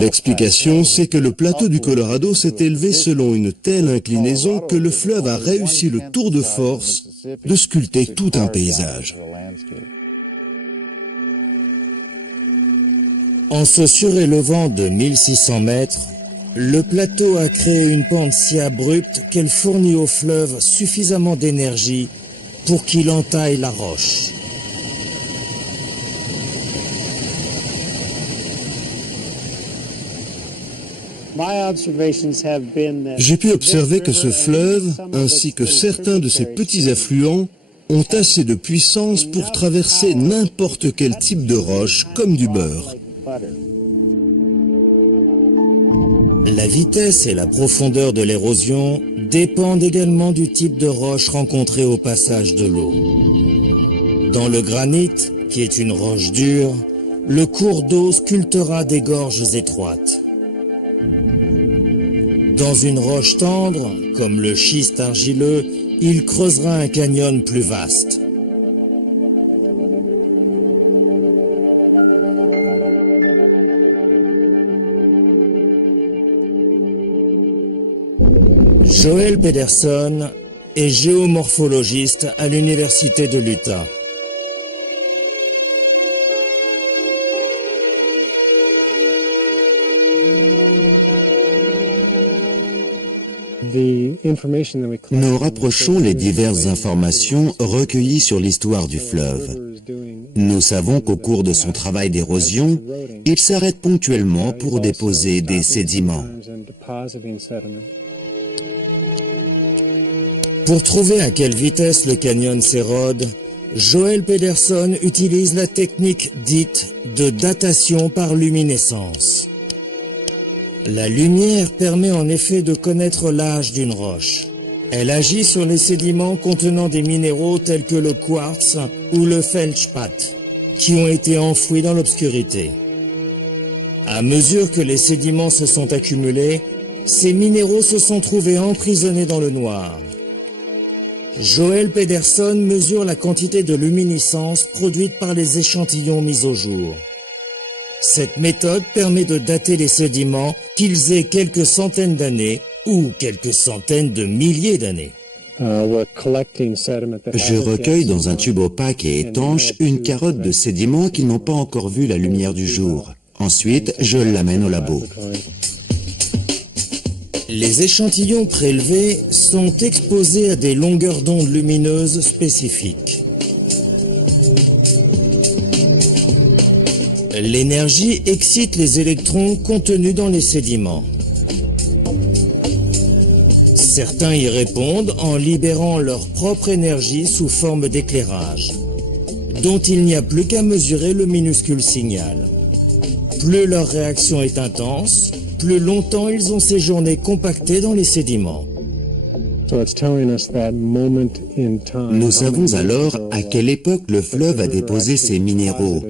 L'explication, c'est que le plateau du Colorado s'est élevé selon une telle inclinaison que le fleuve a réussi le tour de force de sculpter tout un paysage. En se surélevant de 1600 mètres, le plateau a créé une pente si abrupte qu'elle fournit au fleuve suffisamment d'énergie pour qu'il entaille la roche. J'ai pu observer que ce fleuve, ainsi que certains de ses petits affluents, ont assez de puissance pour traverser n'importe quel type de roche comme du beurre. La vitesse et la profondeur de l'érosion dépendent également du type de roche rencontrée au passage de l'eau. Dans le granit, qui est une roche dure, le cours d'eau sculptera des gorges étroites. Dans une roche tendre, comme le schiste argileux, il creusera un canyon plus vaste. Joel Pederson est géomorphologiste à l'Université de l'Utah. Nous rapprochons les diverses informations recueillies sur l'histoire du fleuve. Nous savons qu'au cours de son travail d'érosion, il s'arrête ponctuellement pour déposer des sédiments. Pour trouver à quelle vitesse le canyon s'érode, Joel Pederson utilise la technique dite de datation par luminescence. La lumière permet en effet de connaître l'âge d'une roche. Elle agit sur les sédiments contenant des minéraux tels que le quartz ou le feldspath, qui ont été enfouis dans l'obscurité. À mesure que les sédiments se sont accumulés, ces minéraux se sont trouvés emprisonnés dans le noir. Joel Pederson mesure la quantité de luminescence produite par les échantillons mis au jour. Cette méthode permet de dater les sédiments, qu'ils aient quelques centaines d'années ou quelques centaines de milliers d'années. Je recueille dans un tube opaque et étanche une carotte de sédiments qui n'ont pas encore vu la lumière du jour. Ensuite, je l'amène au labo. Les échantillons prélevés sont exposés à des longueurs d'onde lumineuses spécifiques. L'énergie excite les électrons contenus dans les sédiments. Certains y répondent en libérant leur propre énergie sous forme d'éclairage, dont il n'y a plus qu'à mesurer le minuscule signal. Plus leur réaction est intense, plus longtemps ils ont séjourné compactés dans les sédiments. Nous savons alors à quelle époque le fleuve a déposé ces minéraux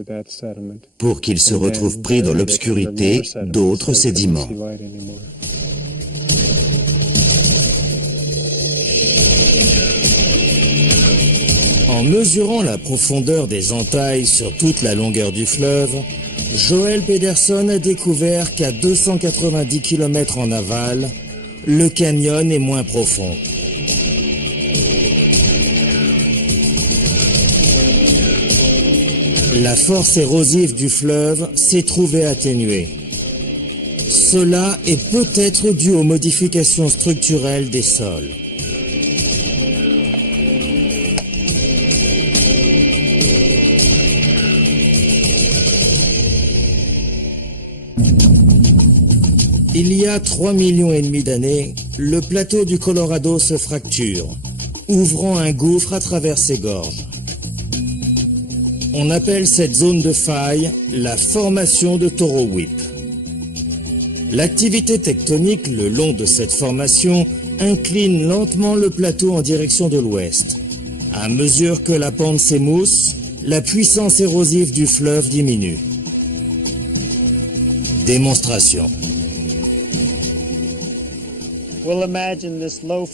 pour qu'ils se retrouvent pris dans l'obscurité d'autres sédiments. En mesurant la profondeur des entailles sur toute la longueur du fleuve, Joel Pederson a découvert qu'à 290 km en aval, le canyon est moins profond. La force érosive du fleuve s'est trouvée atténuée. Cela est peut-être dû aux modifications structurelles des sols. Il y a 3,5 millions d'années, le plateau du Colorado se fracture, ouvrant un gouffre à travers ses gorges. On appelle cette zone de faille la formation de Toro Whip. L'activité tectonique le long de cette formation incline lentement le plateau en direction de l'ouest. À mesure que la pente s'émousse, la puissance érosive du fleuve diminue. Démonstration.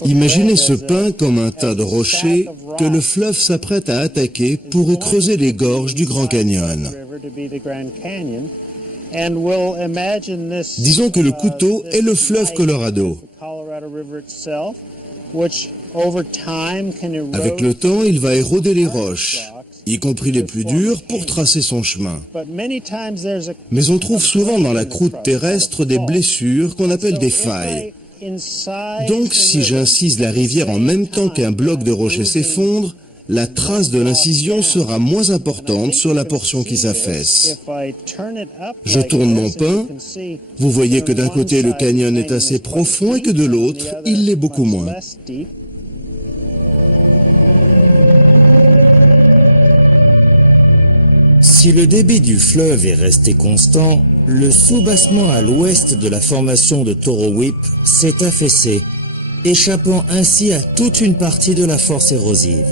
Imaginez ce pain comme un tas de rochers que le fleuve s'apprête à attaquer pour y creuser les gorges du Grand Canyon. Disons que le couteau est le fleuve Colorado. Avec le temps, il va éroder les roches, y compris les plus dures, pour tracer son chemin. Mais on trouve souvent dans la croûte terrestre des blessures qu'on appelle des failles. Donc, si j'incise la rivière en même temps qu'un bloc de rocher s'effondre, la trace de l'incision sera moins importante sur la portion qui s'affaisse. Je tourne mon pain, vous voyez que d'un côté le canyon est assez profond et que de l'autre, il l'est beaucoup moins. Si le débit du fleuve est resté constant, le soubassement à l'ouest de la formation de Toro Whip s'est affaissé, échappant ainsi à toute une partie de la force érosive.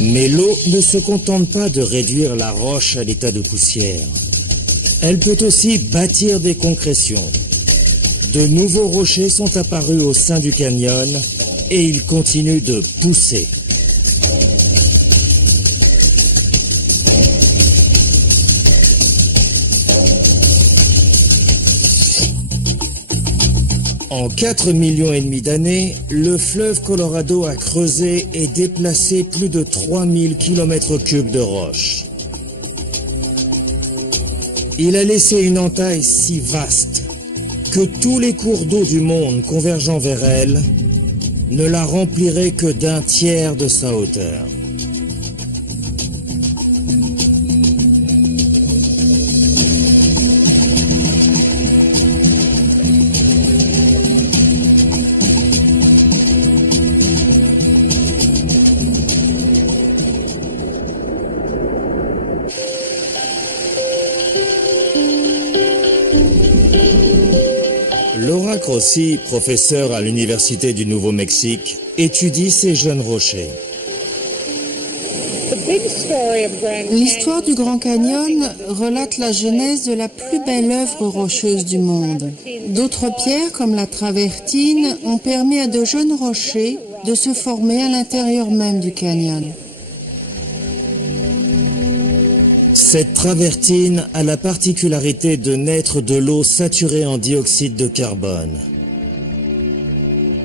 Mais l'eau ne se contente pas de réduire la roche à l'état de poussière. Elle peut aussi bâtir des concrétions. De nouveaux rochers sont apparus au sein du canyon et ils continuent de pousser. En 4,5 millions d'années, le fleuve Colorado a creusé et déplacé plus de 3000 km3 de roches. Il a laissé une entaille si vaste que tous les cours d'eau du monde convergeant vers elle ne la rempliraient que d'un tiers de sa hauteur. Laura Crossi, professeure à l'Université du Nouveau-Mexique, étudie ces jeunes rochers. L'histoire du Grand Canyon relate la genèse de la plus belle œuvre rocheuse du monde. D'autres pierres, comme la travertine, ont permis à de jeunes rochers de se former à l'intérieur même du canyon. Cette travertine a la particularité de naître de l'eau saturée en dioxyde de carbone.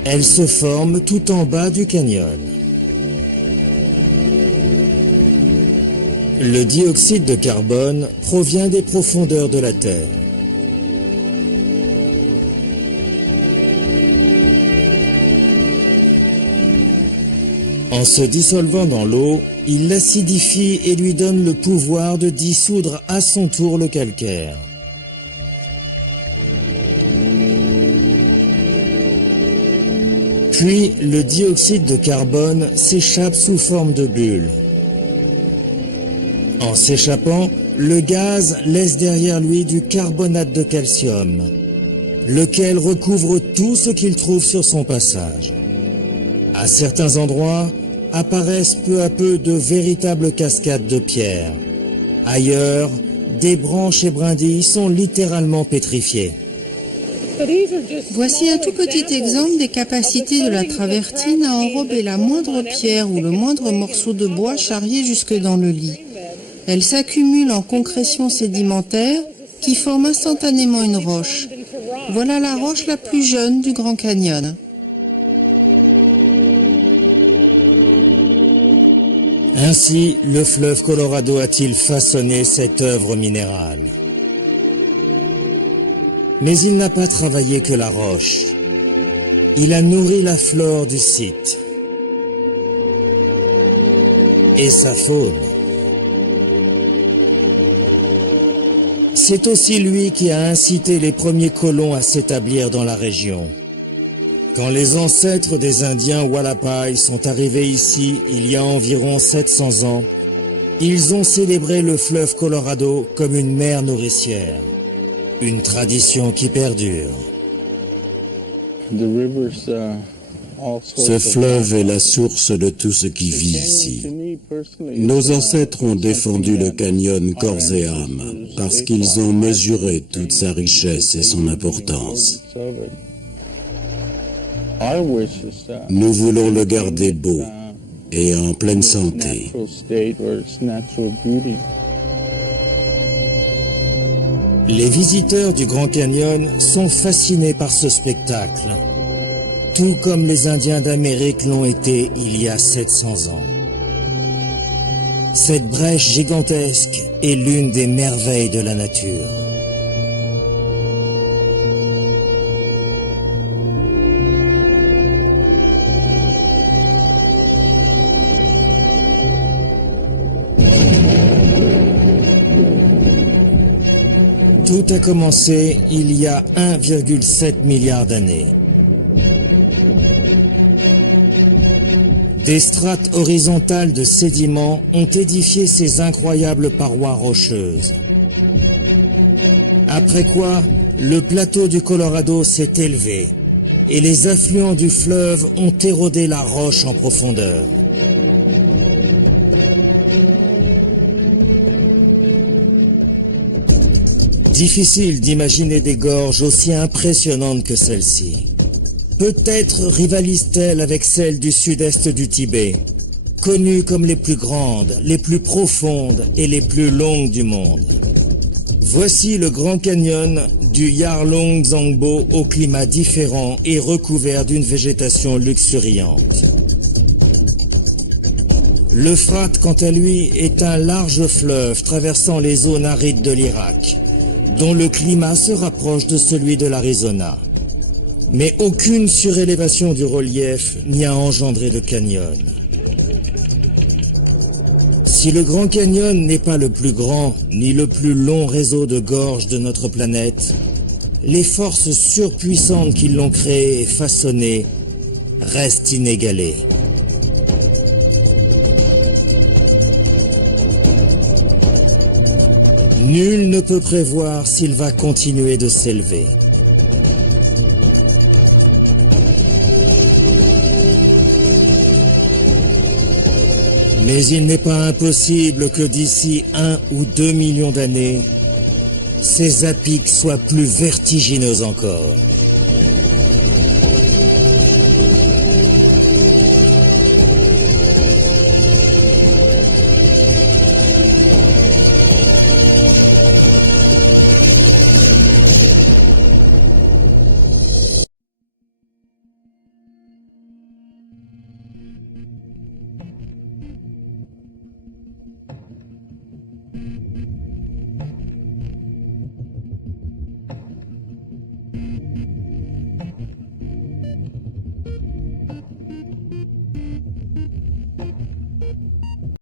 Elle se forme tout en bas du canyon. Le dioxyde de carbone provient des profondeurs de la Terre. En se dissolvant dans l'eau, il l'acidifie et lui donne le pouvoir de dissoudre à son tour le calcaire. Puis, le dioxyde de carbone s'échappe sous forme de bulles. En s'échappant, le gaz laisse derrière lui du carbonate de calcium, lequel recouvre tout ce qu'il trouve sur son passage. À certains endroits, apparaissent peu à peu de véritables cascades de pierres. Ailleurs, des branches et brindilles sont littéralement pétrifiées. Voici un tout petit exemple des capacités de la travertine à enrober la moindre pierre ou le moindre morceau de bois charrié jusque dans le lit. Elle s'accumule en concrétion sédimentaire qui forme instantanément une roche. Voilà la roche la plus jeune du Grand Canyon. Ainsi, le fleuve Colorado a-t-il façonné cette œuvre minérale. Mais il n'a pas travaillé que la roche. Il a nourri la flore du site et sa faune. C'est aussi lui qui a incité les premiers colons à s'établir dans la région. Quand les ancêtres des Indiens Wallapai sont arrivés ici il y a environ 700 ans, ils ont célébré le fleuve Colorado comme une mère nourricière, une tradition qui perdure. Ce fleuve est la source de tout ce qui vit ici. Nos ancêtres ont défendu le canyon corps et âme parce qu'ils ont mesuré toute sa richesse et son importance. Nous voulons le garder beau et en pleine santé. Les visiteurs du Grand Canyon sont fascinés par ce spectacle, tout comme les Indiens d'Amérique l'ont été il y a 700 ans. Cette brèche gigantesque est l'une des merveilles de la nature. Tout a commencé il y a 1,7 milliard d'années. Des strates horizontales de sédiments ont édifié ces incroyables parois rocheuses. Après quoi, le plateau du Colorado s'est élevé et les affluents du fleuve ont érodé la roche en profondeur. Difficile d'imaginer des gorges aussi impressionnantes que celle-ci. Peut-être rivalisent-elles avec celles du sud-est du Tibet, connues comme les plus grandes, les plus profondes et les plus longues du monde. Voici le Grand Canyon du Yarlung Zangbo au climat différent et recouvert d'une végétation luxuriante. L'Euphrate, quant à lui, est un large fleuve traversant les zones arides de l'Irak, dont le climat se rapproche de celui de l'Arizona. Mais aucune surélévation du relief n'y a engendré de canyon. Si le Grand Canyon n'est pas le plus grand ni le plus long réseau de gorges de notre planète, les forces surpuissantes qui l'ont créé et façonné restent inégalées. Nul ne peut prévoir s'il va continuer de s'élever. Mais il n'est pas impossible que d'ici 1 ou 2 millions d'années, ces à pics soient plus vertigineux encore.